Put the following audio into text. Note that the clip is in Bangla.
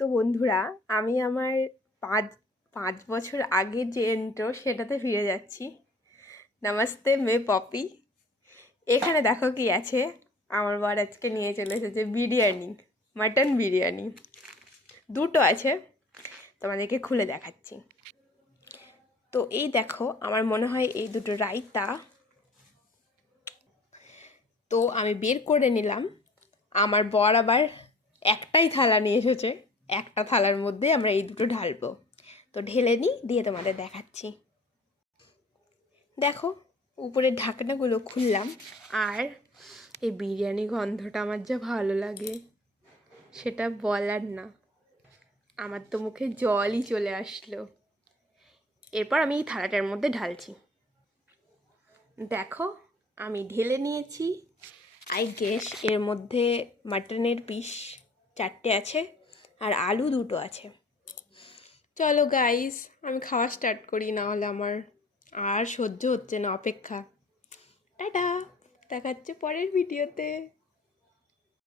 তো বন্ধুরা, আমি আমার পাঁচ পাঁচ বছর আগের যে ইন্ট্রো সেটাতে ফিরে যাচ্ছি। নমস্তে, মে পপি। এখানে দেখো কি আছে। আমার বর আজকে নিয়ে চলে এসেছে বিরিয়ানি, মাটন বিরিয়ানি। দুটো আছে, তোমাদেরকে খুলে দেখাচ্ছি। তো এই দেখো, আমার মনে হয় এই দুটো রায়তা। তো আমি বের করে নিলাম। আমার বর আবার একটাই থালা নিয়ে এসেছে, একটা থালার মধ্যে আমরা এই দুটো ঢালবো। তো ঢেলে নিই, দিয়ে তোমাদের দেখাচ্ছি। দেখো, উপরের ঢাকনাগুলো খুললাম, আর এই বিরিয়ানি গন্ধটা আমার যা ভালো লাগে সেটা বলার না। আমার তো মুখে জলই চলে আসলো। এরপর আমি এই থালাটার মধ্যে ঢালছি। দেখো, আমি ঢেলে নিয়েছি। আই গেস এর মধ্যে মাটনের পিস 4টে আছে, আর আলু 2টো আছে। চলো গাইস, আমি খাওয়া স্টার্ট করি, না হলে আমার আর সহ্য হচ্ছে না অপেক্ষা। টাটা, দেখা হচ্ছে পরের ভিডিওতে।